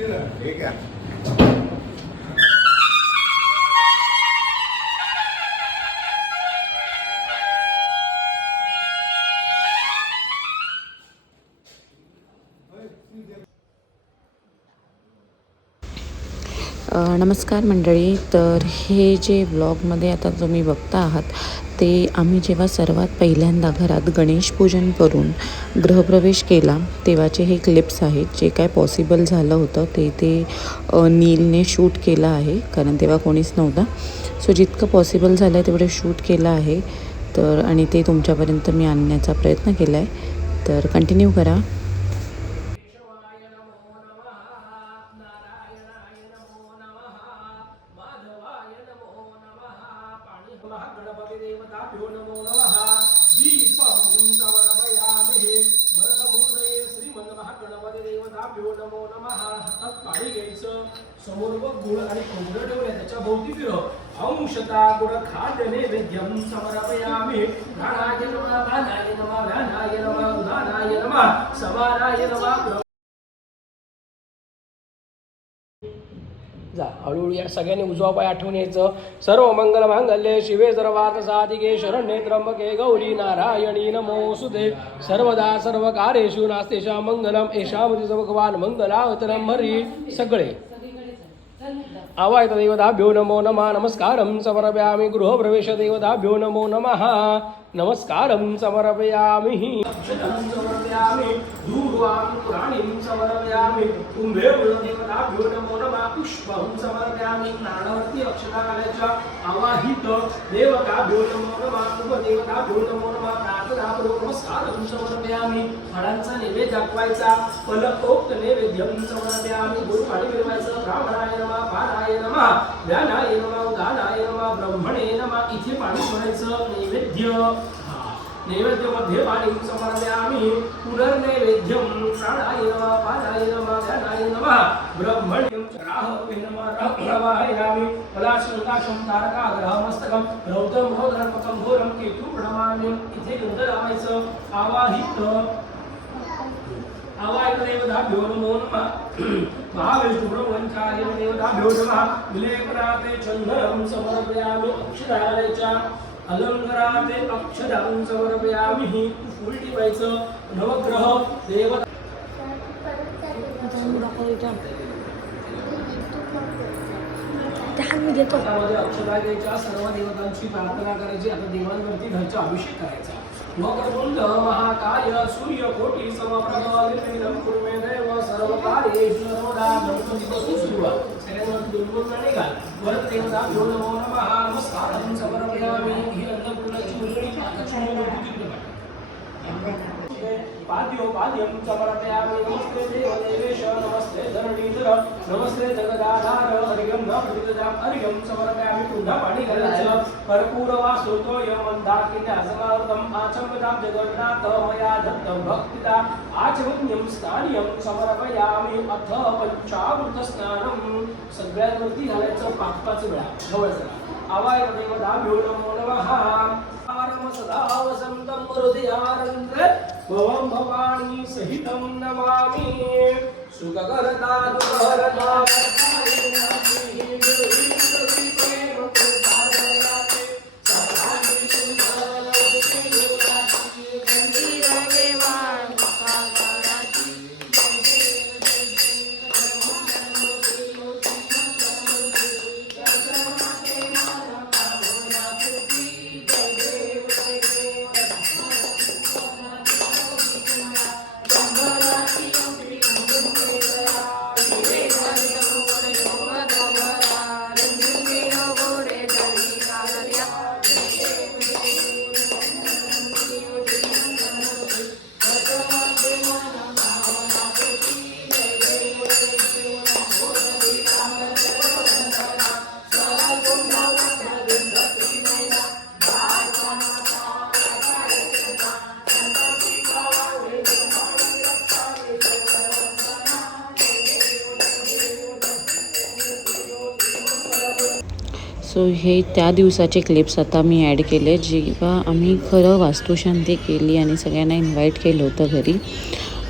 ठीक आहे. नमस्कार मंडळी. तर हे जे व्लॉगमध्ये आता तुम्ही बघता आहात ते आम्ही जेव्हा सर्वात पहिल्यांदा घरात गणेश पूजन करून गृहप्रवेश केला तेव्हाचे हे क्लिप्स आहेत. जे काय पॉसिबल झालं होतं ते नीलने शूट केलं आहे, कारण तेव्हा कोणीच नव्हता. सो जितकं पॉसिबल झालं आहे तेवढं शूट केलं आहे. तर आणि ते तुमच्यापर्यंत मी आणण्याचा प्रयत्न केला आहे. तर कंटिन्यू करा. गणपती देवताभ्यो नमो नमः. दीपं समर्पयामि. वरदमूर्तये श्रीमन्महागणपती देवताभ्यो नमो नमः. हातात पाणी घ्यायचं, समोर गुळ आणि खोबरं ठेवूया, त्याच्या भोवती फिरव. अंशता गुळ खाद्य नैवेद्यं समर्पयामि. प्राणाय नमः, प्राणाय नमः, व्यानाय नमः, उदानाय नमः, समानाय नमः. जा हळूहळू या सगळ्यांनी उजवा पाय आठवून यायचं. सर्व मंगल मांगल्ये शिवे सर्वार्थ साधिके शरण्ये त्र्यंबके गौरी नारायणी नमोस्तुते. सर्वदा सर्व कार्येषु नास्तेषां मंगलम एषामृती भगवान मंगलावतरम हरी. सगळे आवाहयत देवताभ्यो नमो नमः. नमस्कारं समर्पयामि. गृहप्रवेश देवताभ्यो नमो नमः. नमस्कारं समर्पयामि. समर्पयामि. दूर्वां पुराणीं समर्पयामि. कुंभे देवताभ्यो नमो नमः. पुष्पं समर्पयामि. नारळवती अक्षता घालायच्या. आवाहित देवताभ्यो नमो नमः. उपदेवताभ्यो नमो नमः. प्रार्थना करू. नमस्कारं समर्पयामि. फळांचा नैवेद्य दाखवायचा. फलोक्त नैवेद्यं समर्पयामि. गुरु पाणी फिरवायचं. ब्राह्मणाय नमः, पानाय नमः, व्यानाय नमः, उदानाय नमः, ब्रह्मणे नमः. इथे पाणी सोडायचं. नैवेद्यमध्ये पाणी समर्पयामि. पुनर्नैवेद्यं प्राणाय नमः, पानाय नमः, व्यानाय नमः, ब्रह्मण्यं राहवे नमः. राहवाहयामि. फलाशंकाशं तारकाग्रहमस्तकं रौद्रं रौद्रपकं घोरं केतुप्रणमाम्यं. इथे गंध लावायचं. आवाहित देवताभ्यो नमो नमः. महाविष्णुब्रह्मचार्य देवताभ्यो नमः. विलेपनाते चंदनं समर्पयामि. अक्षरालयाच्या अलंकाराते अक्षरां समर्पयामि. फुल टिपायचं. नवग्रह देवता अक्षरा घ्यायच्या. सर्व देवतांची प्रार्थना करायची. आता देवांवरती घरचा अभिषेक करायचा. वक्रतुंड महाकाय सूर्यकोटी समप्रभ निर्विघ्नं कुरु मे देव सर्वकार्येषु सर्वदा. गणपतीपासून सुरुवात. सगळ्यांवरती दोन निघाल. वरद देवताभ्यो नमो नमः. नमस्कारं समर्पयामि. ही अन्नपूर्णाची मुलगी लक्ष्मी मूर्ती पाद्यो पाद्यं समर्पयामि. नमस्ते देवदेवेश. नमस्ते धरणीधर. नमस्ते जगदाधार. अर्घ्यं न प्रतिददां. अर्घ्यं समर्पयामि. पुन्हा पाणी घालायचं. कर्पूर वा स्तोत्रोय मंदाकिन्या समावृतम् आचम्यतां जगन्नाथ मया दत्तं भक्तिदा. आचमन्यं स्नानियं समर्पयामि. अथ पंचामृत स्नानं. सगळ्यांवरती घालायचं 5-5 वेळा. जवळचं आवाय देवताभ्यो नमो नमः. सदा वसंतं हृदयारंध्र भवं भवानी सहितं नमामि. सुखकरता दुःखहरता सो हे त्या दिवसाचे क्लिप्स आता मी ॲड केले जेव्हा आम्ही खरं वास्तुशांती केली आणि सगळ्यांना इन्व्हाइट केलं होतं घरी.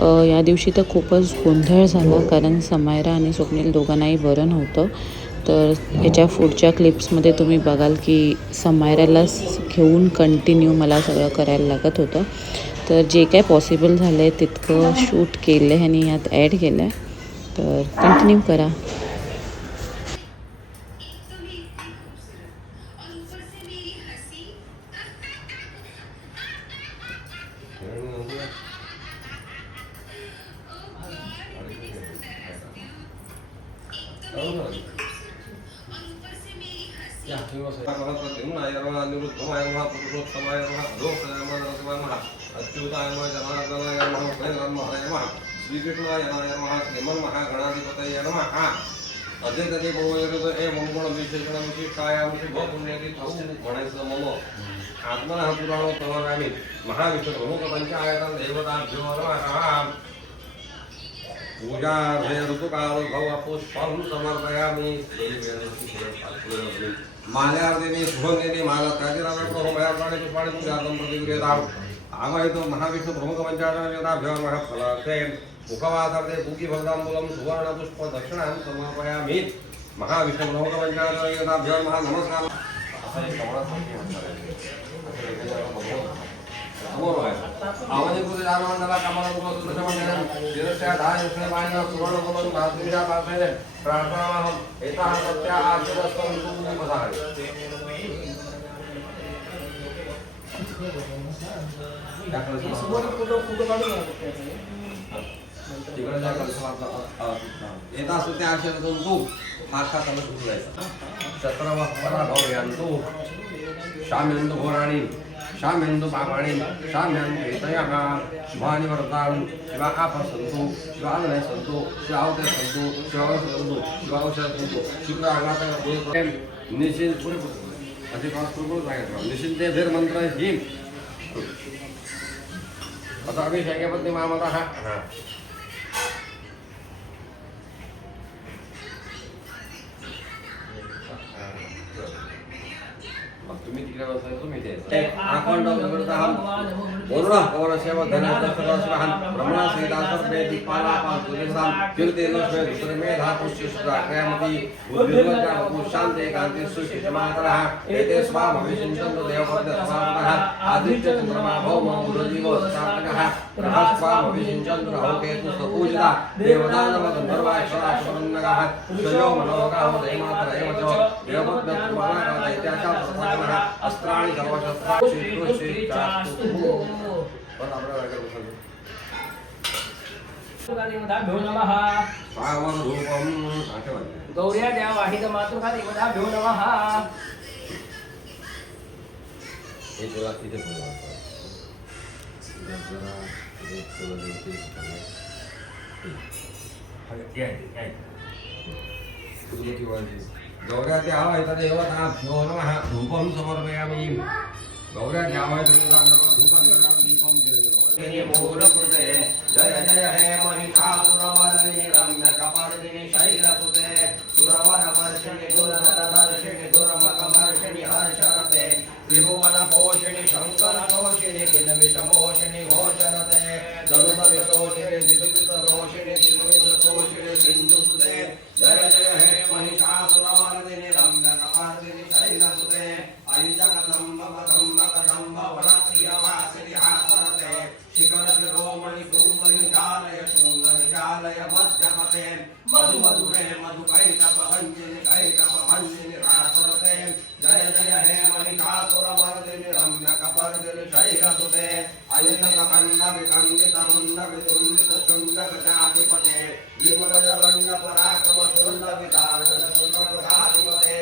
या दिवशी तर खूपच गोंधळ झाला, कारण समायरा आणि स्वप्नील दोघांनाही बरं नव्हतं. तर याच्या पुढच्या क्लिप्समध्ये तुम्ही बघाल की समायराला घेऊन कंटिन्यू मला सगळं करायला लागत होतं. तर जे काय पॉसिबल झालं आहे तितकं शूट केलं आहे आणि यात ॲड केलं आहे. तर कंटिन्यू करा. श्रीकृष्णाय नमः श्रीमन्महागणाधिपतये नमः अद्वैतते भगवते मंगल विशेषण विशिष्टायां शुभपुण्यतीर्थौ गणेश मम आत्मनः पुराणो तवगामि महाविष्णु प्रमुख पंचायतन देवताभ्यो नमः पूजा ऋतुकाल भव पुष्पं समर्पयामि माल्यार्दिनी शुभंदिनी माला त्याजिरामे पुष्पाणि पूजार्थं प्रतिगृह्यताम् आमयितो महाविष्णु प्रमुख पंचायतन देवताभ्यो नमः फलते मुखवासार्थे पूगीफलताम्बूलं सुवर्णपुष्प दक्षिणां समर्पयामि महाविष्णु प्रमुख पंचायतन देवताभ्यो नमः नमस्कार आवाजे पुढे जाणवणारा कामाला सुदर्शमंडलम शिरस्या धाय श्रेमायना सुवर्णकुलं नाथीजा पासे प्रार्थनामहं एताः सत्या आचरस्तं तुमि पधारे येता सत्या आचरस्तं तू हा कलश उचलायचा शत्रवस्परा भवयन्तु शाम्यन्तु घोराणि शाम्यन्तु पापाणि शाम्यन्तु एतयः शुभानि वर्तान् शिवा आपसन्तु शिवालय सन्तु शिवावते सन्तु शिवावते सन्तु शिवावते सन्तु शुक्र आघात निश्चित पुरे अधिकार पूर्वक सांगितलं निश्चिते भेर मंत्र ही आता अभिषेकापत्नी मामतः तुम्ही तिकडे बसायचं तुम्ही ते आखंड दगडदाम बोलरा कवर सेवा धनात सदाशिवान ब्रह्मणा श्रीदासर पे दीपाला पास सुदेशान कीर्ती लक्ष्मी दुसरे में धा पुष्य सुधा क्रामती उद्योगता शांत एकांती सुखी समातरः एते स्वा भविष्यन्तं देवपद समातरः आदित्य चंद्रमा भौम गुरुजीव स्थापकः प्रभास्वा भविष्यन्तं राहुकेतु सपूजिता देवदानव गंधर्वाक्षरा समन्नगः सुयो मनोहरः देवमातर एव च देवपद कुमारः दैत्याचा प्रथमः अस्त्राणि सर्वशस्त्राणि श्रीचास्तु पण आपल्याला काय करायचं देवताभ्यो नमः स्वामं रूपं आठवण गौर्या द्या वाहिद मातृका देवताभ्यो नमः हे तुला तिथे बोलवा जरा एक तुला देते गौर्या द्यावायचा देवताभ्यो नमः धूपं समर्पयामि गौर्या द्यावायचा देवताभ्यो धूपं समर्पयामि दीपं दिरंजनवाय मूलकृते जय जय हे महिषासुरमर्दिनि रम्यकपर्दिनि शैलसुते सुरवरवर्षिणि दुर्धरधर्षिणि दुर्मकमर्षिणि हर्षरते त्रिभुवनपोषिणि शङ्करतोषिणि किलविषमोषिणि घोषरते दरुपवितोषिणि दिदुपितरोषिणि दिदुविदुतोषिणि सिन्धुसुते जय जय हे महिषासुरमर्दिनि रम्यकपर्दिनि शैलसुते अयुजगदम्ब वदम्ब वनप्रियवासिनि हासरते शिखरशिरोमणि कुम्भनिजालय शृङ्गनिजालय मध्यपते मधुमधुरे मधुकैटपभञ्जिनि कैटपभञ्जिनि हासरते जय जय हे महिषासुरमर्दिनि रम्यकपर्दिनि शैलसुते अयुतकण्डविखण्डितमुण्डवितुण्डितशुण्डगजाधिपते विपुलजगण्डपराक्रमशूलविधारणशूलविधाधिपते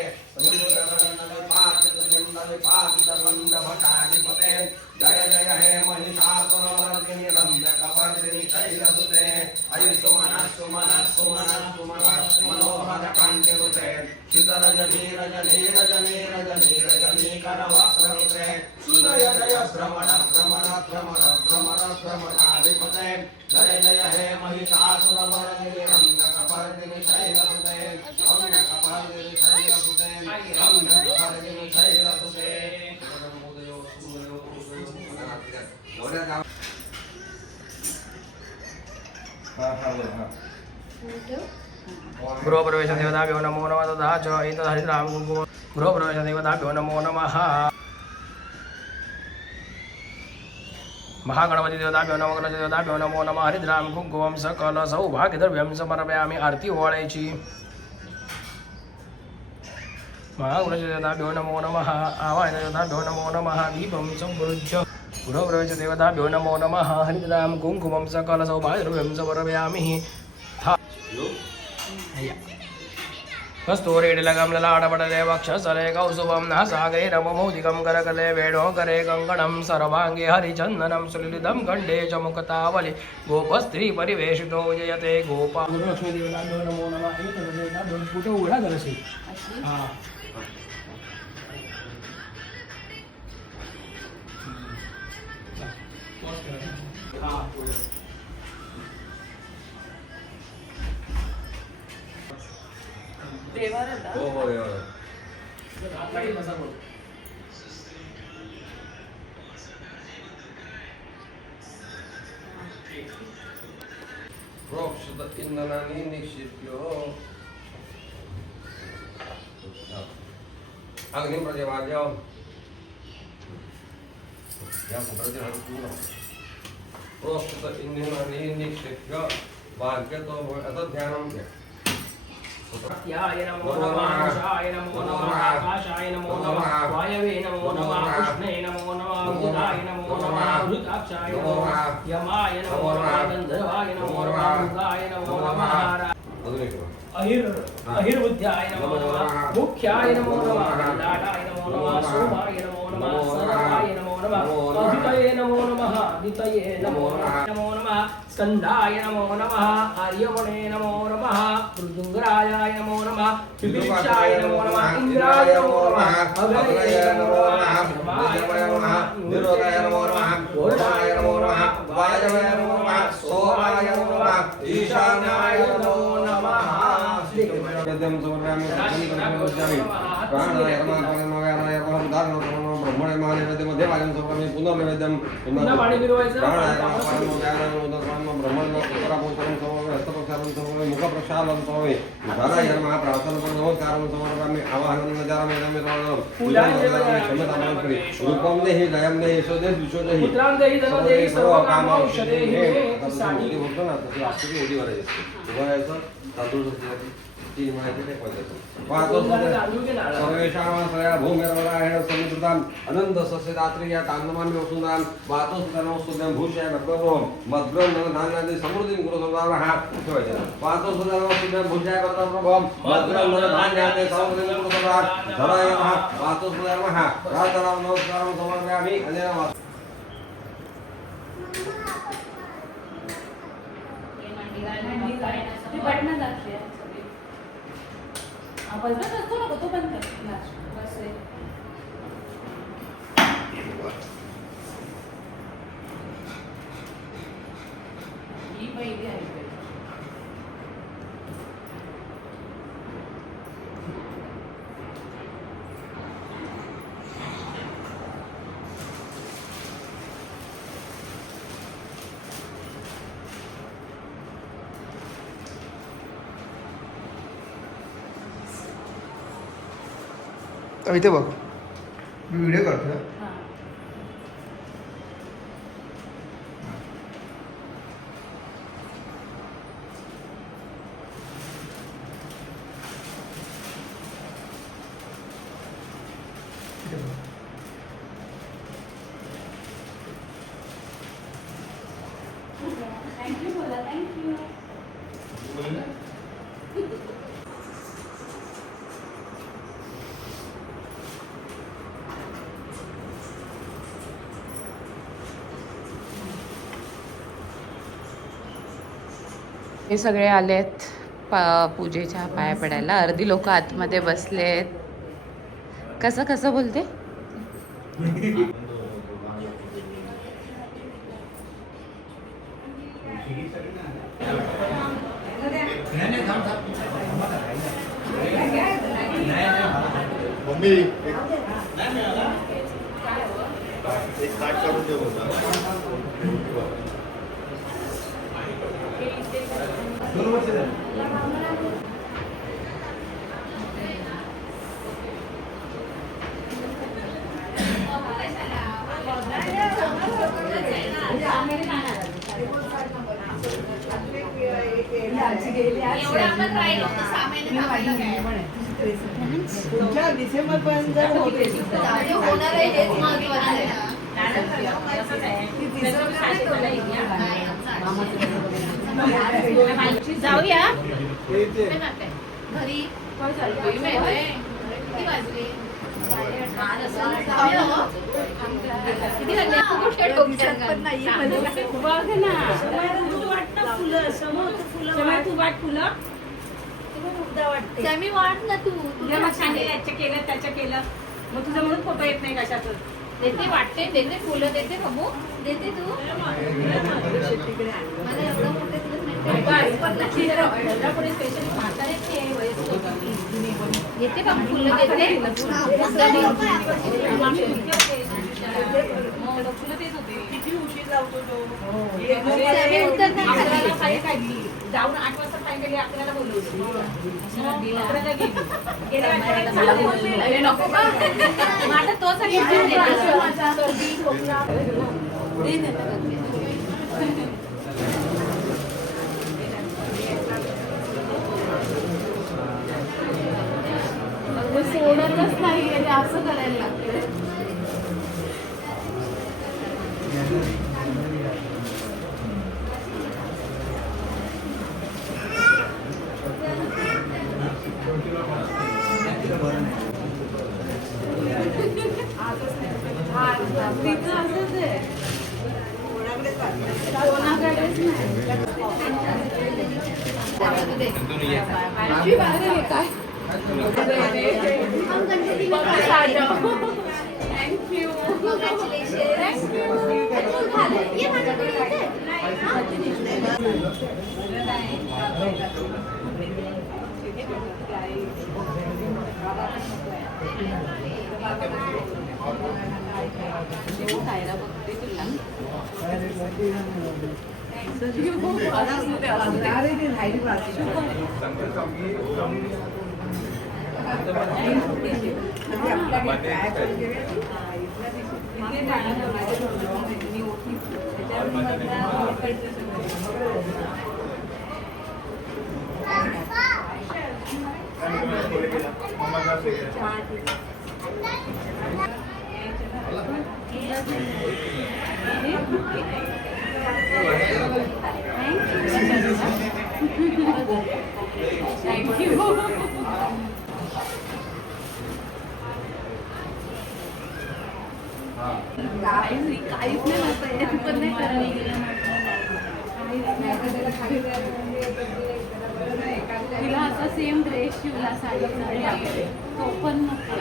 विपातितमण्डभटाधिपते जय जय हे महिषासुरमर्दिनि रम्यकपर्दिनि शैलसुते अयुसुमनः सुमनः सुमनः सुमनः मनोहरकान्तिरुते चितरजनीरजनीरजनीरजनीरजनीकरवक्त्ररुते सुदयदय भ्रमण भ्रमण भ्रमण भ्रमण भ्रमणाधिपते जय जय हे महिषासुरमर्दिनि रम्यकपर्दिनि शैलसुते रम्यकपर्दिनि शैलसुते रम्यकपर्दिनि शैलसुते गृहप्रवेश देवताभ्यो नमो नमः तथा च एतद् कुङ्कुम गृहप्रवेश देवताभ्यो नमो नमः महागणपति देवताभ्यो नमः गणपती देवताभ्यो नमो नमः हरिद्राम कुंकुमं सकल सौभाग्यद्रव्यं समर्पयामि आरती ओवाळायची महागणपती देवताभ्यो नमो नमः आवाहन देवताभ्यो नमो नमः दीपं संवृज्य गृहप्रवेश देवताभ्यो नमो नमः हरिद्राम कुंकुमं सकल सौभाग्यद्रव्यं समर्पयामि कस्तूरीडिलगं ललाटपटले वक्षसले कौसुभं नासागरे नममौदिकं करकले वेणोकरे कङ्कणं सर्वाङ्गे हरिचन्दनं सुलिलितं कण्ठे च मुक्तावलि गोपस्त्री परिवेशितो जयते गोपा लक्ष्मीदेवताभ्यो नमो नमः एतदेवताभ्यो कुठे उघडा जराशी हां हो हो देवाला. प्रोक्षित इंधनाने निक्षिप्य अग्निं प्रज्वाल्य या प्रज्वाल्य पूर्ण प्रोक्षित इंधनाने निक्षिप्य भाग्यतो ध्यानं घ्या. सत्याय नमो नमः अनुषाय नमो नमः आकाशाय नमो नमः वायवे नमो नमः कृष्णे नमो नमः बुधाय नमो नमः वृताक्षाय नमो नमः यमाय नमो नमः गंधर्वाय नमो नमः मृगाय नमो नमः अहिर्बुद्ध्याय नमो नमः मुख्याय नमो नमः लाटाय नमो नमः शोभाय नमो नमः सर्वाय नमो नमः अदितये नमो नमः दितये नमो नमः स्कंदाय नमो नमः आर्यमणे नमो नमः मृदुंगरायाय नमो नमः विभिक्षाय नमो नमः इंद्राय नमो नमः अग्नये नमो नमः धर्माय नमो नमः निरोधाय नमो नमः घोषाय नमो नमः वायवे नमो नमः सोमाय नमो नमः ईशानाय नमो नमः वेद्यं समर्पयामि प्राणाय नमः प्राणाय नमः ब्रह्मणे महानैवेद्यं देवायं समर्पयामि पुनर्नैवेद्यं प्राणाय नमः ब्रह्मणे उत्तरापोषणं समर्पयामि हस्तप्रक्षालं समर्पयामि मुखप्रक्षालं समर्पयामि धाराय नमः प्रार्थनं नमस्कारं समर्पयामि आवाहनं नजारामि पूजां नजारामि क्षमतां करि रूपं देहि जयं देहि यशो देहि विशो देहि पुत्रां देहि धनं देहि सर्वकामौषधेहि हे साडी होतो ना तशी आखरी ओढी भरायची उभारायचं तांदूळ तीन महिन्याचे ते पद्धत वाहतो सर्वेषां भूमिर्वरायण समुद्रतां अनंत सस्यदात्री या तांदमान् वसुंदां वाहतो सुदानो सुद्यां भूषय भक्तोम मद्ग्रं धान्यादि समृद्धिं कुरु सर्वाः ठेवायचं वाहतो सुदानो सुद्यां भूषय भक्तोम मद्ग्रं धान्यादि समृद्धिं कुरु सर्वाः धराय नमः वाहतो सुदानो नमः रातराम नमस्कारं समर्पयामि अनेन आपण असतो ना तो पण बस ही पहिली आहे इथे बघ मी व्हिडिओ करतो थँक्यू बोला थँक्यू हे सगळे आलेत पूजेच्या पाया पडायला. अर्धी लोक आतमध्ये बसले आहेत. कसं कसं बोलते मम्मी एक ताट करून दे होता एवढं आपण राहिलो तर 6 महिने थांबायला काय? पुढच्या डिसेंबर पर्यंत जर होते जाऊ दे, होणार आहे हेच महत्त्वाचं आहे. जाऊया घरी किती वाजले? किती वाजले? डोक्यात नाहीये बघ ना. मी वाट ना तू तुला केलं त्याच्या केलं मग तुझं म्हणून फोटो येत नाही कशातून देते वाटते देते फुलं देते बाबू देते तू मला एवढं मोठे येते का फुलं देते किती उशीर लावतो तो जाऊन 8 वाजता टाइम गेली 11ला बोलवली नको का माझा तोच सोडतच नाही असं करायला लागतं काहीच नाही नसतं पण नाही तिला असा सेम ड्रेस शिवला साडीचा तो पण नको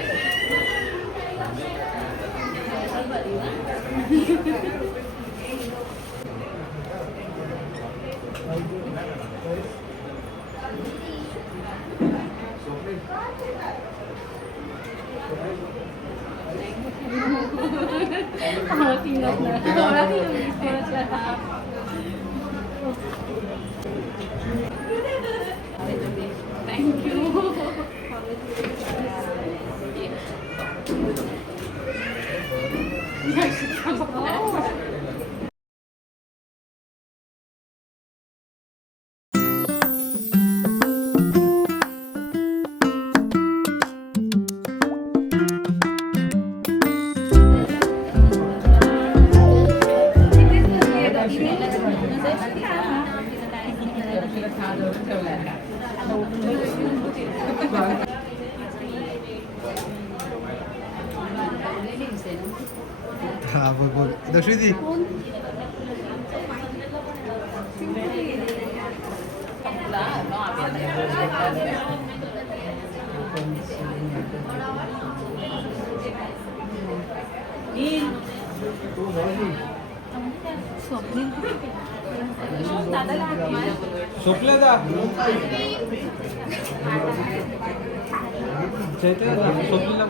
हा बोल बोल दशविधी झोपल्या जा झोपलीला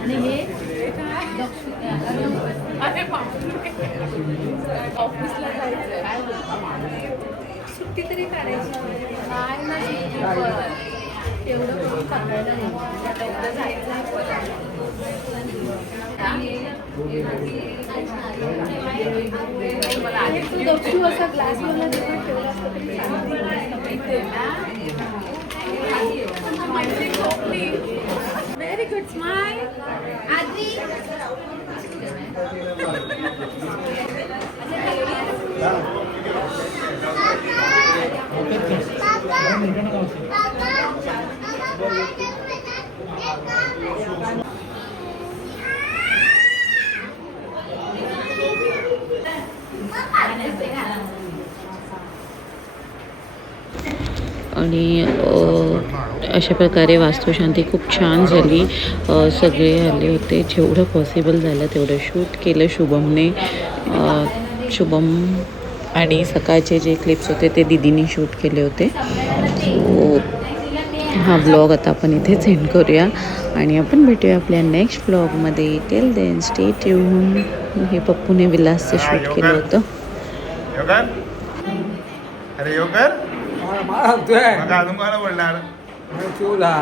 आणि हे ऑफिसला जायचं सुट्टी तरी काढायची नाही ना एवढं कोणी सांगायला नाही आता उद्या जायचं तू दक्षू असा ग्लासवरला ठेवला असता तरी व्हेरी गुड स्माइल आजी आणि अशा प्रकारे वास्तुशांती खूप छान झाली. सगळे आले होते, जेवढं पॉसिबल झालं तेवढं शूट केलं शुभमने. शुभम आणि सकाळचे जे क्लिप्स होते ते दीदीने शूट केले होते. सो हा ब्लॉग आता आपण इथेच एंड करूया आणि आपण भेटूया आपल्या नेक्स्ट ब्लॉगमध्ये. Till then stay tune. हे पप्पूने विलासचं शूट केलं होतं. योगर अरे योगर मला सांगतोय मग अजून कोणाला बोलणार चिवला